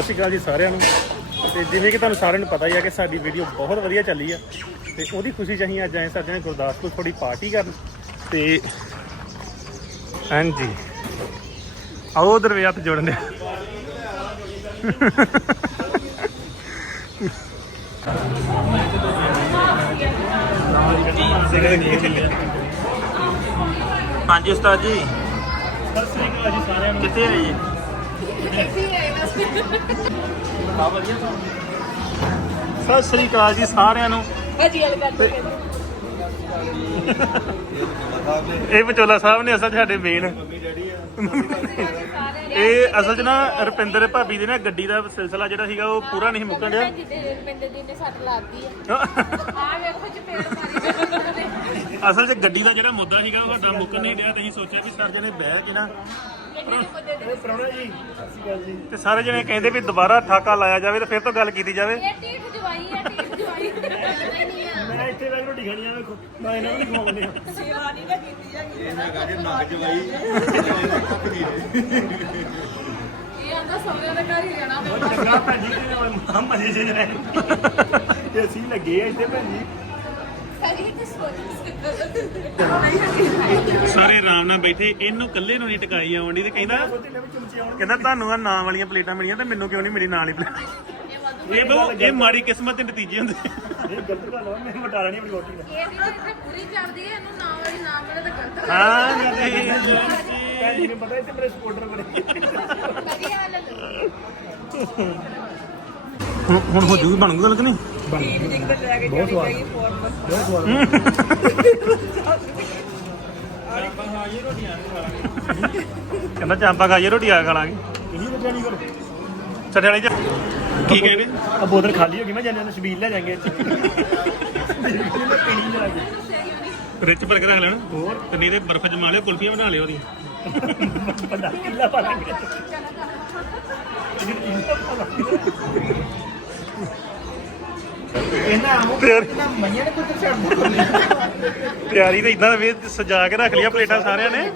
ਸਤਿ ਸ਼੍ਰੀ ਅਕਾਲ ਜੀ ਸਾਰਿਆਂ ਨੂੰ। ਤੇ ਜਿਵੇਂ ਕਿ ਤੁਹਾਨੂੰ ਸਾਰਿਆਂ ਨੂੰ ਪਤਾ ਹੀ ਆ ਕਿ ਸਾਡੀ ਵੀਡੀਓ ਬਹੁਤ ਵਧੀਆ ਚੱਲੀ ਆ। ਤੇ ਉਹਦੀ ਖੁਸ਼ੀ ਚ ਅਸੀਂ ਅੱਜ ਆਏ ਸਾਡੇ ਨੇ ਗੁਰਦਾਸਪੁਰ ਥੋੜੀ ਪਾਰਟੀ ਕਰਨ। ਤੇ ਹਾਂਜੀ। ਆਓ ਉਧਰ ਵੀ ਹੱਥ ਜੋੜਨ ਦੇ। ਹਾਂਜੀ ਉਸਤਾਦ ਜੀ। ਸਤਿ ਸ਼੍ਰੀ ਅਕਾਲ ਜੀ ਸਾਰਿਆਂ ਨੂੰ। ਕਿੱਥੇ ਹੈ ਜੀ? ਸਤਿ ਸ਼੍ਰੀ ਅਕਾਲ ਜੀ ਸਾਰਿਆਂ ਨੂੰ। ਭਾਜੀ ਗੱਲ ਕਰਦੇ ਇਹ ਵਿਚੋਲਾ ਸਾਹਿਬ ਨੇ ਅਸਲ 'ਚ ਸਾਡੇ ਮੇਨ ਇਹ ਅਸਲ 'ਚ ਨਾ ਰੁਪਿੰਦਰ ਭਾਬੀ ਦੇ ਨਾ ਗੱਡੀ ਦਾ ਸਿਲਸਿਲਾ ਜਿਹੜਾ ਸੀਗਾ ਉਹ ਪੂਰਾ ਨਹੀਂ ਮੁੱਕਣ ਡਿਆ। ਜਿੱਦੇ ਪਿੰਡ ਦੀ ਨੇ ਸੱਟ ਲਾਤੀ ਆ। ਆ ਵੇਖੋ ਚਪੇੜ ਮਾਰੀ ਅਸਲ 'ਚ ਗੱਡੀ ਦਾ ਜਿਹੜਾ ਮੁੱਦਾ ਸੀਗਾ ਉਹ ਸਾਡਾ ਮੁੱਕਣ ਨਹੀਂ ਡਿਆ। ਤੇ ਅਸੀਂ ਸੋਚਿਆ ਵੀ ਸਾਰੇ ਜਣੇ ਬਹਿ ਕੇ ਨਾ ਪ੍ਰਾਹੁਣਾ ਜੀ। ਤੇ ਸਾਰੇ ਜਣੇ ਕਹਿੰਦੇ ਵੀ ਦੁਬਾਰਾ ਠਾਕਾ ਲਾਇਆ ਜਾਵੇ ਤੇ ਫਿਰ ਤੋਂ ਗੱਲ ਕੀਤੀ ਜਾਵੇ। ਇਹ ਢੀਠ ਜਵਾਈ ਆ ਢੀਠ ਜਵਾਈ। ਨਹੀਂ ਆ ਮੈਂ ਇੱਥੇ ਬੈਠ ਰੋਟੀ ਖਾਣੀ ਆ ਵੇਖੋ। ਮੈਂ ਇਹਨਾਂ ਨੂੰ ਨਹੀਂ ਖਵਾਉਂਦੇ ਆ ਸੇਵਾ ਨਹੀਂ ਨਾ ਕੀਤੀ ਜਾਂਦੀ ਇਹ ਆਂਦਾ ਸੌਰਿਆਂ ਦੇ ਘਰ ਹੀ ਰਹਿਣਾ। ਮੈਂ ਚੰਗਾ ਭੈਣ ਜੀ ਤੇ ਚ ਜਾਏ ਤੇ ਅਸੀਂ ਲੱਗੇ ਆ ਇੱਥੇ ਭੈਣ ਜੀ। ਤੇ ਸਾਰੇ ਆਰਾਮ ਨਾਲ ਬੈਠੇ ਇਹਨੂੰ ਇਕੱਲੇ ਨੂੰ ਨਹੀਂ ਟਿਕਾਈ ਆਉਂਦੀ ਤੇ ਕਹਿੰਦਾ ਕਹਿੰਦਾ ਤੁਹਾਨੂੰ ਆ ਨਾਂ ਵਾਲੀਆਂ ਪਲੇਟਾਂ ਮਿਲੀਆਂ ਤੇ ਮੈਨੂੰ ਕਿਉਂ ਨਹੀਂ ਮਿਲੀ ਨਾਂ ਵਾਲੀ ਪਲੇਟ? ਇਹ ਬਹੁ ਇਹ ਮਾੜੀ ਕਿਸਮਤ ਦੇ ਨਤੀਜੇ ਹੁੰਦੇ। ਇਹ ਗਲਤ ਗੱਲ ਆ ਮੈਂ ਮਟਾ ਲੈਣੀ ਆਪਣੀ ਰੋਟੀ ਇਹ ਵੀ ਤੇ ਪੂਰੀ ਚੱਲਦੀ ਹੈ ਇਹਨੂੰ ਨਾਮ ਵਾਲੀ ਨਾਮ ਵਾਲੇ ਤਾਂ ਗਲਤ ਹਾਂ ਨਹੀਂ ਭੈਣ ਜੀ ਨੂੰ ਪਤਾ ਇੱਥੇ ਮੇਰੇ ਸਪੋਰਟਰ ਬਣੇ। ਹੁਣ ਹੁਣ ਹੋ ਜੂਗੀ ਬਣ ਕਿ ਬਹੁਤ ਸਵਾਦ। ਕਹਿੰਦਾ ਚਾਂਪਾ ਖਾਈਏ ਰੋਟੀ ਆ ਖਾ ਲਾਂਗੇ। ਇਹੀ ਬੱਚਾ ਨਹੀਂ ਕਰੋ। ਚ ਕੀ ਕਹਿੰਦੇ? ਆ ਬੋਤਲ ਖਾਲੀ ਹੋ ਗਈ ਮੈਂ ਜਾਂਦੇ ਨੇ ਸ਼ਬੀਲ ਲੈ ਜਾਾਂਗੇ ਪੀਣੀ ਲੈ ਕੇ ਰਿਚ ਬਰਗਰ ਰੱਖ ਲੈਣਾ। ਹੋਰ? ਤੇ ਨਹੀਂ ਤੇ ਬਰਫ ਜਮਾ ਲਿਓ ਕੁਲਫੀਆਂ ਬਣਾ ਲਿਓ ਉਹਦੀ। ਬੰਦਾ ਕਿੱਲਾ ਪਾ ਲਾਂਗੇ ਇਹਨਾਂ ਮਈਆਂ ਨੇ ਕੁਝ ਛੱਡ ਤਿਆਰੀ ਤਾਂ ਇਦਾਂ ਵੇ ਸਜਾ ਕੇ ਰੱਖ ਲਿਆ ਪਲੇਟਾਂ ਸਾਰਿਆਂ ਨੇ।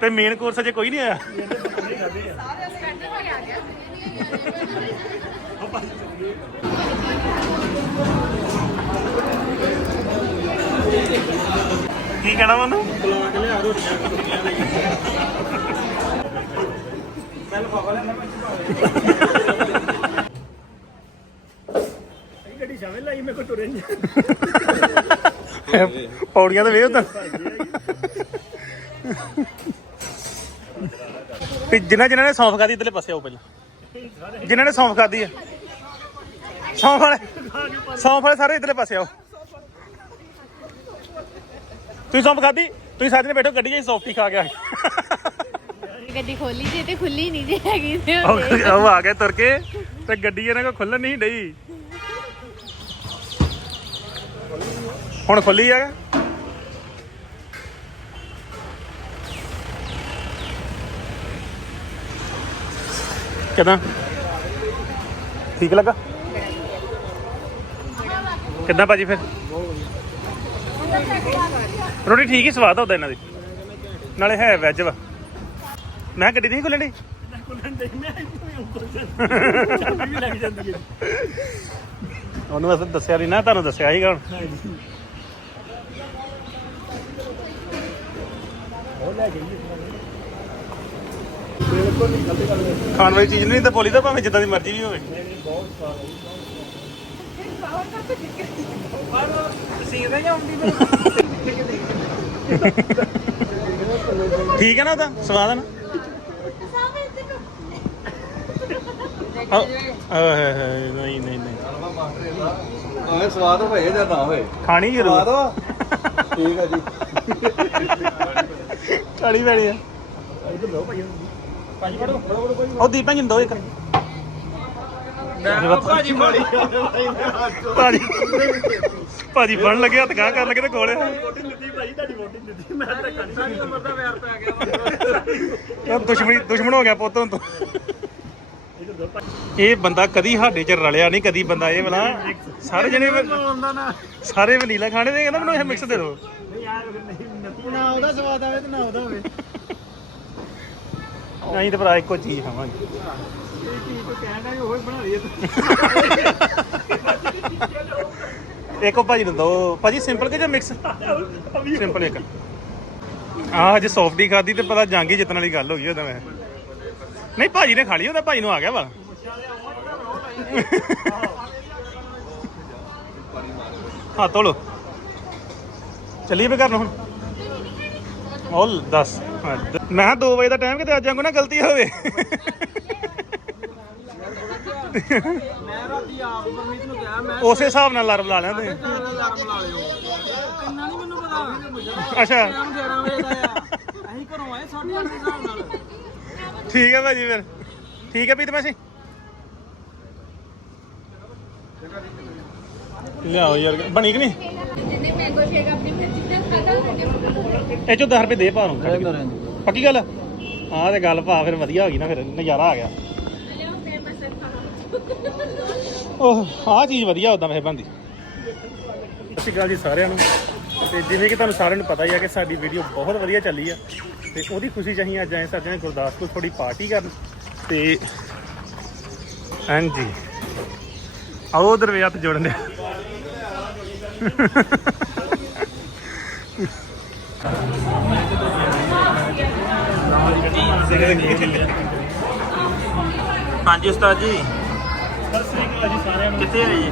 ਤੇ ਮੇਨ ਕੋਰਸ ਅਜੇ ਕੋਈ ਨਹੀਂ ਆਇਆ। ਸੈਂਟਰ ਤੇ ਆ ਗਿਆ ਕੀ ਕਹਿਣਾ ਮੈਨੂੰ ਗੱਡੀ ਸ਼ਾਮਲ ਲਾਈ ਮੇਰੇ ਕੋ ਤੁਰੇ ਨਹੀਂ। ਪੌੜੀਆਂ ਤੇ ਵੇਖ ਤਾਂ ਤੇ ਜਿਨ੍ਹਾਂ ਜਿਨ੍ਹਾਂ ਨੇ ਸੌਂਫ ਖਾਦੀ ਇਧਰਲੇ ਪਾਸੇ ਆਓ ਪਹਿਲਾਂ। ਜਿਨ੍ਹਾਂ ਨੇ ਸੌਂਫ ਖਾਦੀ ਹੈ। ਸੌਂਫ ਵਾਲੇ ਸੌਂਫ ਵਾਲੇ ਸਾਰੇ ਇਧਰਲੇ ਪਾਸੇ ਆਓ। ਤੁਸੀਂ ਸੌਂਫ ਖਾਦੀ ਤੁਸੀਂ ਸਾਰੇ ਨੇ ਬੈਠੋ ਗੱਡੀ 'ਚ ਸੌਫਟੀ ਖਾ ਗਿਆ ਗੱਡੀ ਖੋਲੀ ਜੇ ਤੇ ਖੁੱਲੀ ਨਹੀਂ ਜੇ ਹੈਗੀ ਤੇ ਉਹ ਉਹ ਆ ਗਏ ਤੁਰ ਕੇ ਤੇ ਗੱਡੀ ਇਹਨਾਂ ਕੋ ਖੁੱਲਣ ਨਹੀਂ ਡਈ। ਹੁਣ ਖੁੱਲੀ ਆ? ਕਿਦਾਂ? ਠੀਕ ਲੱਗਾ? ਕਿੱਦਾਂ ਭਾਜੀ ਫਿਰ? ਰੋਟੀ ਠੀਕ ਹੀ ਸਵਾਦ ਆ ਉਹਦਾ ਇਹਨਾਂ ਦੀ। ਨਾਲੇ ਹੈ ਵੈਜ ਵਾ। ਮੈਂ ਗੱਡੀ ਨਹੀਂ ਖੁੱਲਣ ਹੈ ਉਹਨੂੰ ਅਸਾਂ ਦੱਸਿਆ ਨਹੀਂ ਨਾ ਤੁਹਾਨੂੰ ਦੱਸਿਆ ਸੀਗਾ ਹੁਣ। ਖਾਣ ਵਾਲੀ ਚੀਜ਼ ਨਹੀਂ ਤਾਂ ਬੋਲੀ ਤਾਂ ਭਾਵੇਂ ਜਿੱਦਾਂ ਦੀ ਮਰਜ਼ੀ ਵੀ ਹੋਵੇ। ਠੀਕ ਹੈ ਨਾ ਉਹਦਾ? ਸਵਾਦ ਹੈ ਨਾ? ਆਹ, ਆਹ, ਨਹੀਂ ਨਹੀਂ ਨਹੀਂ। ਆਏ ਸਵਾਦ ਹੋਏ ਜਾਂ ਨਾ ਹੋਏ। ਖਾਣੀ ਜ਼ਰੂਰ। ਠੀਕ ਆ ਜੀ। ਖਾਣੀ ਪੈਣੀ ਆ। ਉਹ ਦੀਪਾਂ ਜਿੰਦੋ ਇੱਕ। ਭਾਜੀ ਫੜੀ। ਭਾਜੀ। ਭਾਜੀ ਫੜਨ ਲੱਗੇ ਹੱਥ ਗਾਂ ਕਰਨ ਲੱਗੇ ਤੇ ਕੋਲੇ ਸਾਰੀ ਉਮਰ ਦਾ ਵੈਰ ਪੈ ਗਿਆ ਉਹ ਦੁਸ਼ਮਣੀ ਦੁਸ਼ਮਣ ਹੋ ਗਿਆ ਪੁੱਤ ਹੁਣ ਤੋਂ। ਇਹ ਬੰਦਾ ਕਦੀ ਸਾਡੇ ਚ ਰਲਿਆ ਨਹੀਂ ਕਦੀ ਬੰਦਾ ਇਹ ਵਾਲਾ। ਸਾਰੇ ਜਣੇ ਸਾਰੇ ਵਨੀਲਾ ਖਾਣੇ ਦੇ ਕਹਿੰਦਾ ਮੈਨੂੰ ਇਹ ਮਿਕਸ ਦੇ ਦਿਓ ਨਾ ਉਹਦਾ ਸਵਾਦ ਆਵੇ ਤੇ ਨਾ ਉਹਦਾ ਹੋਵੇ। ਅਸੀਂ ਤੇ ਭਰਾ ਇੱਕੋ ਚੀਜ਼ ਖਾਵਾਂਗੇ। ਕੋਈ ਕਹਿਣਾ ਵੀ ਉਹ ਬਣਾ ਲਈਏ ਇੱਕ ਭਾਜੀ ਨੂੰ ਦੋ। ਭਾਜੀ ਸਿੰਪਲ ਕਿ ਜਾਂ ਮਿਕਸ ਸਿੰਪਲ ਇੱਕ। ਸੌਫਟੀ ਖਾਦੀ ਤੇ ਪਤਾ ਜੰਗ ਹੀ ਜਿੱਤਣ ਵਾਲੀ ਗੱਲ ਹੋ ਗਈ ਉਹਦਾ ਮੈਂ ਨਹੀਂ ਭਾਜੀ ਨੇ ਖਾ ਲਈ ਉਹਦਾ ਭਾਜੀ ਨੂੰ ਆ ਗਿਆ ਵਾ ਹਾਂ ਤੋਲੋ ਚੱਲੀਏ ਫੇ ਘਰ ਨੂੰ ਹੁਣ। ਉਹ ਦੱਸ। ਮੈਂ 2 ਵਜੇ ਦਾ ਟਾਈਮ ਕਿਤੇ ਅੱਜ ਵਾਂਗੂ ਨਾ ਗਲਤੀ ਹੋਵੇ। ਮੈਂ ਰਾਤੀ ਆਪ ਗੁਰਮੀਤ ਨੂੰ ਕਿਹਾ ਮੈਂ ਉਸੇ ਹਿਸਾਬ ਨਾਲ ਅਲਾਰਮ ਲਾ ਲਿਆ ਤੁਸੀਂ। ਅਲਾਰਮ ਲਾ ਲਿਓ ਕਿੰਨਾ ਨਹੀਂ ਮੈਨੂੰ ਪਤਾ ਅੱਛਾ। 11 ਵਜੇ ਦਾ ਆ ਅਸੀਂ ਘਰੋਂ ਆਏ 8:30 ਦੇ ਹਿਸਾਬ ਨਾਲ ਠੀਕ ਹੈ ਭਾਜੀ ਫਿਰ। ਠੀਕ ਹੈ ਪੀਤ ਮੈਸੀ। ਲਿਆਓ ਯਾਰ ਬਣੀ ਕਿ ਨਹੀਂ? ਜਿਹਨੇ ਮੈਂਗੋ ਸ਼ੇਕ ਆਪਣੀ ਮਿਰਚ ਨਾਲ ਖਾਦਾ ਉਹਨੇ ਇਹ ਚੋਂ 10 ਰੁਪਏ ਦੇ ਭਾ ਨੂੰ ਕੱਢ ਕੇ। ਪੱਕੀ ਗੱਲ? ਹਾਂ ਤੇ ਗੱਲ ਭਾ ਫਿਰ ਵਧੀਆ ਹੋ ਗਈ ਨਾ ਫਿਰ ਨਜ਼ਾਰਾ ਆ ਗਿਆ। ਲਿਓ ਉਹ ਆਹ ਚੀਜ਼ ਵਧੀਆ ਉਦਾਂ ਵੈਸੇ ਬੰਦੀ ਸਤਿ ਸ਼੍ਰੀ ਅਕਾਲ ਜੀ ਸਾਰਿਆਂ ਨੂੰ। ਤੇ ਜਿਵੇਂ ਕਿ ਤੁਹਾਨੂੰ ਸਾਰਿਆਂ ਨੂੰ ਪਤਾ ਹੀ ਆ ਕਿ ਸਾਡੀ ਵੀਡੀਓ ਬਹੁਤ ਵਧੀਆ ਚੱਲੀ ਆ। ਤੇ ਉਹਦੀ ਖੁਸ਼ੀ 'ਚ ਅਸੀਂ ਅੱਜ ਆਏ ਸਾਡੇ ਗੁਰਦਾਸਪੁਰ ਥੋੜੀ ਪਾਰਟੀ ਕਰਨ। ਤੇ ਹਾਂਜੀ। ਆਓ ਉਧਰ ਵੀ ਹੱਥ ਜੋੜਨ ਦੇ। ਹਾਂਜੀ ਉਸਤਾਦ ਜੀ। ਕਿੱਥੇ ਹੈ ਜੀ?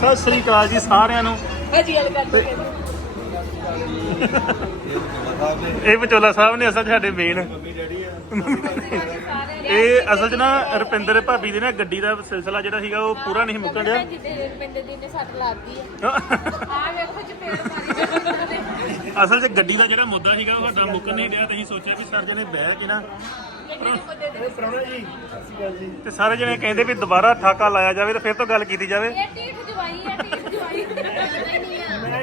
ਸਤਿ ਸ਼੍ਰੀ ਅਕਾਲ ਜੀ ਸਾਰਿਆਂ ਨੂੰ। ਇਹ ਵਿਚੋਲਾ ਸਾਹਿਬ ਨੇ ਅਸਲ 'ਚ ਸਾਡੇ ਮੇਨ ਇਹ ਅਸਲ 'ਚ ਨਾ ਰੁਪਿੰਦਰ ਭਾਬੀ ਦੀ ਨਾ ਗੱਡੀ ਦਾ ਸਿਲਸਿਲਾ ਜਿਹੜਾ ਸੀਗਾ ਉਹ ਪੂਰਾ ਨਹੀਂ ਮੁੱਕਣ ਡਿਆ। ਜਿੱਦੇ ਪਿੰਡ ਦੀ ਨੇ ਸੱਟ ਲਾਤੀ ਆ। ਆ ਵੇਖੋ ਚਪੇੜ ਮਾਰੀ ਉਹਨਾਂ ਨੇ। ਅਸਲ 'ਚ ਗੱਡੀ ਦਾ ਜਿਹੜਾ ਮੁੱਦਾ ਸੀਗਾ ਉਹ ਸਾਡਾ ਮੁੱਕਣ ਨਹੀਂ ਡਿਆ ਤੇ ਅਸੀਂ ਸੋਚਿਆ ਵੀ ਸਰ ਜਣੇ ਬਹਿ ਕੇ ਨਾ ਤੇ ਪ੍ਰਾਹੁਣਾ ਜੀ ਤੇ ਸਾਰੇ ਜਣੇ ਕਹਿੰਦੇ ਵੀ ਦੁਬਾਰਾ ਠਾਕਾ ਲਾਇਆ ਜਾਵੇ ਤੇ ਫਿਰ ਤੋਂ ਗੱਲ ਕੀਤੀ ਜਾਵੇ। ਇਹ ਜਵਾਈ ਜਵਾਈ।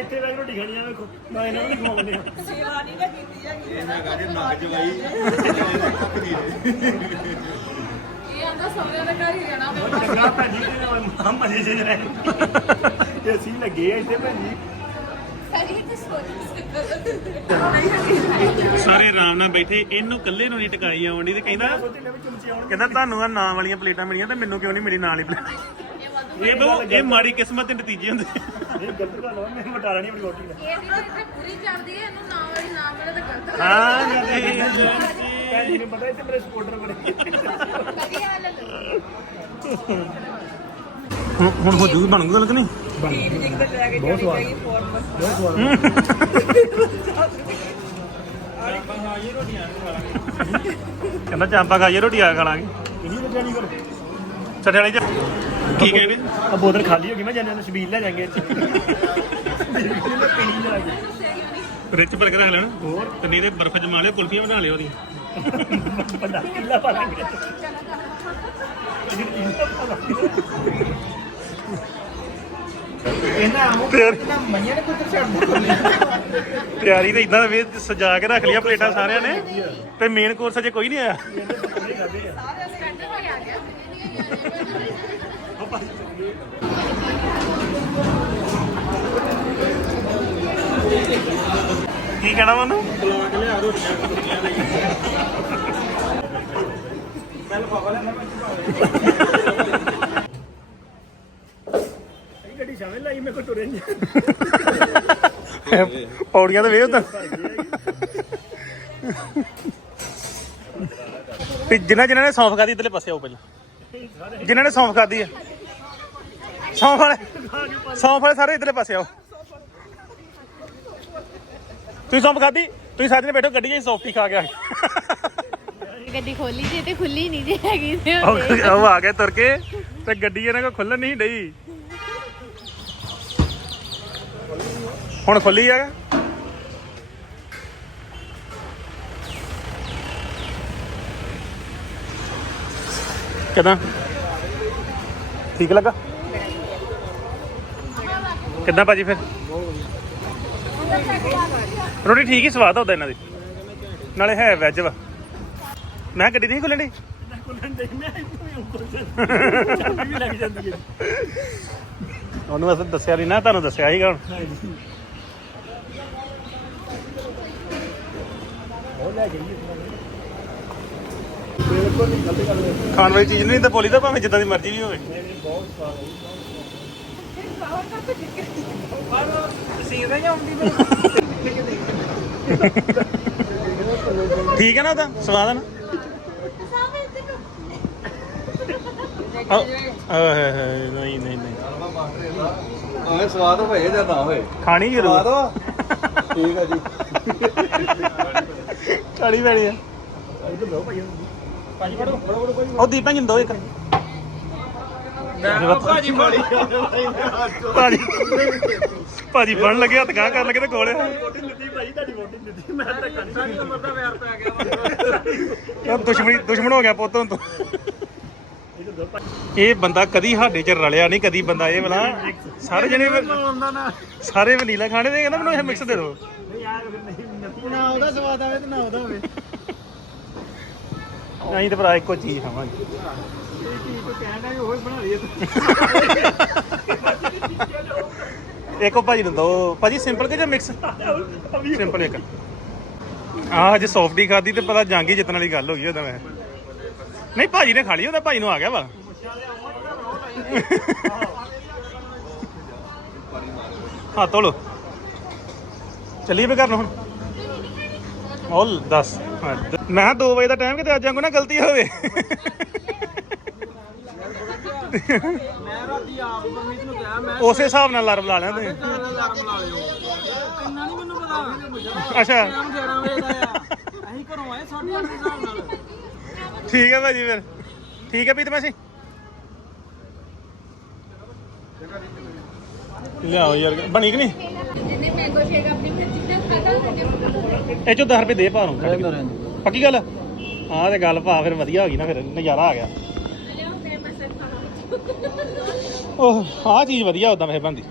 ਇੱਥੇ ਬੈਠ ਰੋਟੀ ਖਾਣੀ ਆ ਵੇਖੋ। ਮੈਂ ਇਹਨਾਂ ਨੂੰ ਨਹੀਂ ਖਵਾਉਂਦੇ। ਸੇਵਾ ਨਹੀਂ ਨਾ ਕੀਤੀ ਹੈਗੀ। ਇਹ ਹੈਗਾ ਜੇ ਨੱਕ ਜਵਾਈ। ਇਹ ਆਂਦਾ ਸੌਰਿਆਂ ਦੇ ਘਰ ਹੀ ਰਹਿਣਾ ਮੈਂ ਚੰਗਾ ਭੈਣ ਜੀ ਤੇ ਹਮ ਮਜੇ ਜੇ ਰਹੇ। ਤੇ ਅਸੀਂ ਲੱਗੇ ਆ ਇੱਥੇ ਭੈਣ ਜੀ। ਸਾਰੀ ਤੇ ਸੋਚ ਸਾਰੇ ਆਰਾਮ ਨਾਲ ਬੈਠੇ। ਇਹਨੂੰ ਇਕੱਲੇ ਨੂੰ ਨਹੀਂ ਟਿਕਾਈ ਆਉਂਦੀ ਤੇ ਕਹਿੰਦਾ ਕਹਿੰਦਾ ਤੁਹਾਨੂੰ ਆ ਨਾਂ ਵਾਲੀਆਂ ਪਲੇਟਾਂ ਮਿਲੀਆਂ ਤੇ ਮੈਨੂੰ ਕਿਉਂ ਨਹੀਂ ਮਿਲੀ ਨਾਂ ਵਾਲੀ ਪਲੇਟ? ਇਹ ਬਹੁ ਇਹ ਮਾੜੀ ਕਿਸਮਤ ਦੇ ਨਤੀਜੇ ਹੁੰਦੇ। ਇਹ ਗਲਤ ਗੱਲ ਆ ਮੈਂ ਮਟਾ ਲੈਣੀ ਆਪਣੀ ਰੋਟੀ ਇਹ ਵੀ ਤੇ ਪੂਰੀ ਚੱਲਦੀ ਹੈ ਇਹਨੂੰ ਨਾ ਵਾਲੀ ਨਾ ਮਿਲੇ ਤਾਂ ਗਲਤ ਹਾਂ ਭੈਣ ਜੀ ਨੂੰ ਪਤਾ ਇੱਥੇ ਮੇਰੇ ਸਪੋਰਟਰ ਬਣੇ ਵਧੀਆ ਹਾਲ ਹੈ ਹੁਣ ਹੁਣ ਹੋ ਜੂਗੀ ਬਣ। ਗਈ ਗੱਲ ਕਿ ਨਹੀਂ ਕਹਿੰਦਾ ਚਾਂਪਾ ਖਾਈਏ ਰੋਟੀ ਆ ਖਾ ਲਾਂਗੇ। ਵਾਲੀ ਚ ਕੀ ਕਹਿੰਦੇ? ਆ ਬੋਤਲ ਖਾਲੀ ਹੋ ਗਈ ਮੈਂ ਜਾਨੇ ਨੂੰ ਛਬੀਲ ਲੈ ਜਾਾਂਗੇ ਪੀਣੀ ਲੈ ਜਾਾਂਗੇ ਰਿਚ ਬਰਗਰ ਰੱਖ ਲੈਣਾ। ਹੋਰ? ਤੇ ਨਹੀਂ ਤੇ ਬਰਫ ਜਮਾ ਲਿਓ ਕੁਲਫੀਆਂ ਬਣਾ ਲਿਓ ਉਹਦੀ। ਬੰਦਾ ਕਿੱਲਾ ਪਾ ਲਾਂਗੇ। ਇਹਨਾਂ ਆਮੋ ਤਿਆਰੀ ਇਹਨਾਂ ਮਈਆਂ ਨੇ ਕੋਈ ਛੱਡ ਤਿਆਰੀ ਤਾਂ ਇਦਾਂ ਵੇ ਸਜਾ ਕੇ ਰੱਖ ਲਿਆ ਪਲੇਟਾਂ ਸਾਰਿਆਂ ਨੇ। ਤੇ ਮੇਨ ਕੋਰਸ ਅਜੇ ਕੋਈ ਨਹੀਂ ਆਇਆ। ਸਟੈਂਡਰ ਹੋ ਆ ਗਿਆ ਕੀ ਕਹਿਣਾ ਮਨੂੰ? ਗੱਡੀ ਸ਼ਾਮਲ ਲਾਈ ਮੇਰੇ ਕੋ ਟੁਰੇ ਨਹੀਂ ਪੌੜੀਆਂ ਤੇ ਵੇਖ ਉਦਾਂ ਤੇ ਜਿਨ੍ਹਾਂ ਜਿਨ੍ਹਾਂ ਨੇ ਸੌਂਫ ਖਾਦੀ ਇਧਰਲੇ ਪਾਸੇ ਆਓ ਪਹਿਲਾਂ। ਜਿਨ੍ਹਾਂ ਨੇ ਸੌਂਫ ਖਾਦੀ ਆ। ਸੌਂਫ ਵਾਲੇ ਸੌਂਫ ਵਾਲੇ ਸਾਰੇ ਇਧਰਲੇ ਪਾਸੇ ਆਓ। ਤੁਸੀਂ ਸੌਂਫ ਖਾਦੀ ਤੁਸੀਂ ਸਾਰੇ ਜਣੇ ਬੈਠੋ ਗੱਡੀ 'ਚ ਸੌਫਟੀ ਖਾ ਕੇ ਆਏ ਗੱਡੀ ਖੋਲੀ ਜੇ ਤੇ ਖੁੱਲੀ ਨਹੀਂ ਜੇ ਹੈਗੀ। ਤੇ ਉਹ ਉਹ ਆ ਗਏ ਤੁਰ ਕੇ। ਤੇ ਗੱਡੀ ਇਹਨਾਂ ਕੋ ਖੁੱਲਣ ਨਹੀਂ ਡਈ। ਹੁਣ ਖੁੱਲੀ ਆ ਕਿਦਾਂ? ਠੀਕ ਲੱਗਾ? ਕਿੱਦਾਂ ਭਾਜੀ ਫਿਰ? ਰੋਟੀ ਠੀਕ ਹੀ ਸਵਾਦ ਆਉਂਦਾ ਇਹਨਾਂ ਦੀ। ਨਾਲੇ ਹੈ ਵੈਜ ਵਾ। ਮੈਂ ਕਿਹਾ ਗੱਡੀ ਨਹੀਂ ਖੁੱਲਣ ਡਈ? ਉਹਨੂੰ ਅਸਲ ਦੱਸਿਆ ਨਹੀਂ ਨਾ, ਤੁਹਾਨੂੰ ਦੱਸਿਆ ਸੀਗਾ ਹੁਣ। ਖਾਣ ਵਾਲੀ ਚੀਜ਼ ਨਹੀਂ ਤਾਂ ਬੋਲੀ ਤਾਂ ਭਾਵੇਂ ਜਿੱਦਾਂ ਦੀ ਮਰਜ਼ੀ ਵੀ ਹੋਵੇ। ਬਹੁਤ ਸਵਾਦ ਹੈ ਸੀਰ ਨਹੀਂ ਆਉਂਦੀ ਮੈਨੂੰ ਠੀਕ ਹੈ ਨਾ ਉਹਦਾ ਸਵਾਦ ਹੈ ਨਾ? ਆਹ, ਆਹ, ਨਹੀਂ ਨਹੀਂ ਨਹੀਂ। ਆਵੇਂ ਸਵਾਦ ਹੋਏ ਜਾਂ ਨਾ ਹੋਏ? ਖਾਣੀ ਸਵਾਦ ਜ਼ਰੂਰ ਵਾ ਠੀਕ ਹੈ ਜੀ। ਖਾਣੀ ਪੈਣੀ ਆ। ਇਧਰ ਲਓ ਭਾਈ। ਭਾਜੀ ਫੜੋ ਉਹ ਦੀਪਾਂ ਜਿੰਦੋ ਦੋ ਭਾਜੀ ਫੜੀ ਭਾਜੀ ਭਾਜੀ ਫੜਨ ਲੱਗੇ ਹੱਥ ਗਾਂ ਕਰਨ ਲੱਗੇ ਤੇ ਕੋਲੇ। ਵੋਟੀ ਦਿੱਤੀ ਭਾਈ ਤੁਹਾਡੀ ਵੋਟੀ ਦਿੱਤੀ। ਮੈਂ ਧੱਕਾ ਨਹੀਂ। ਸਾਰੀ ਉਮਰ ਦਾ ਵੈਰ ਪੈ ਗਿਆ। ਦੁਸ਼ਮਣੀ ਦੁਸ਼ਮਣ ਹੋ ਗਿਆ ਪੁੱਤ ਹੁਣ ਤੋਂ। ਇਹ ਬੰਦਾ ਕਦੀ ਸਾਡੇ ਚ ਰਲਿਆ ਨਹੀਂ ਕਦੀ ਬੰਦਾ ਇਹ ਬਣਾ ਸਾਰੇ ਜਣੇ ਸਾਰੇ ਵਨੀਲਾ ਖਾਣੇ ਦੇ ਕਹਿੰਦਾ ਮੈਨੂੰ ਇਹ ਮਿਕਸ ਦੇ ਦਿਓ। ਨਹੀਂ ਯਾਰ ਨਾ ਉਹਦਾ ਸਵਾਦ ਆਵੇ ਤੇ ਨਾ ਉਹਦਾ ਹੋਵੇ। ਅਸੀਂ ਤੇ ਭਰਾ, ਇੱਕੋ ਚੀਜ਼ ਖਾਵਾਂਗੇ। ਇਹ ਚੀਜ਼ ਕੋ ਕਹਿਣਾ ਹੀ ਉਹ ਬਣਾ ਲਈਏ ਇੱਕ ਭਾਜੀ ਨੂੰ ਦੋ। ਭਾਜੀ ਸਿੰਪਲ ਕਿ ਜਾਂ ਮਿਕਸ ਸਿੰਪਲ ਇੱਕ। ਆਹ ਹਜੇ ਸੌਫਟੀ ਖਾਦੀ ਤੇ ਪਤਾ ਜੰਗ ਹੀ ਜਿੱਤਣ ਵਾਲੀ ਗੱਲ ਹੋ ਗਈ ਉਹਦਾ ਮੈਂ। ਨਹੀਂ, ਭਾਜੀ ਨੇ ਖਾ ਲਈ, ਉਹਦਾ ਭਾਜੀ ਨੂੰ ਆ ਗਿਆ ਵਾ। ਹਾਂ ਤੋਲੋ ਚੱਲੀਏ ਵੀ ਨੂੰ ਹੁਣ। ਉਹ ਦੱਸ। ਮੈਂ 2 ਵਜੇ ਦਾ ਟਾਈਮ ਕਿਤੇ ਅੱਜ ਵਾਂਗੂ ਨਾ ਗਲਤੀ ਹੋਵੇ। ਮੈਂ ਰਾਤੀ ਆਪ ਪਰਮੀਤ ਨੂੰ ਕਿਹਾ ਮੈਂ ਉਸੇ ਹਿਸਾਬ ਨਾਲ ਅਲਾਰਮ ਲਾ ਲਿਆ ਤੁਸੀਂ। ਘਰ ਅਲਾਰਮ ਲਾ ਲਿਓ ਇੰਨਾ ਨਹੀਂ ਮੈਨੂੰ ਪਤਾ ਅੱਛਾ। ਟਾਈਮ 11 ਵਜੇ ਦਾ ਆ ਅਸੀਂ ਘਰੋਂ ਆਏ 8:30 ਦੇ ਹਿਸਾਬ ਨਾਲ ਠੀਕ ਹੈ ਭਾਜੀ ਫਿਰ। ਠੀਕ ਹੈ ਪੀਤ ਮਾਸੀ। ਲਿਆਓ ਯਾਰ, ਬਣੀ ਕਿ ਨਹੀਂ? ਮੈਂਗੋ ਸ਼ੇਕ ਆਪਣੀ ਮਰਜ਼ੀ ਨਾਲ ਖਾਦਾ ਉਹਨੇ ਇਹ ਚੋਂ 10 ਰੁਪਏ ਦੇ ਕੱਢ ਕੇ। ਪੱਕੀ ਗੱਲ? ਹਾਂ ਤੇ ਗੱਲ ਭਾ ਫਿਰ ਵਧੀਆ ਹੋ ਗਈ ਨਾ ਫਿਰ ਨਜ਼ਾਰਾ ਆ ਗਿਆ। ਲਿਓ ਮੇਰੇ ਪਾਸੇ ਖਾਣਾ। ਉਹ ਆਹ ਚੀਜ਼ ਵਧੀਆ ਉਦਾਂ ਵੈਸੇ ਬੰਦੀ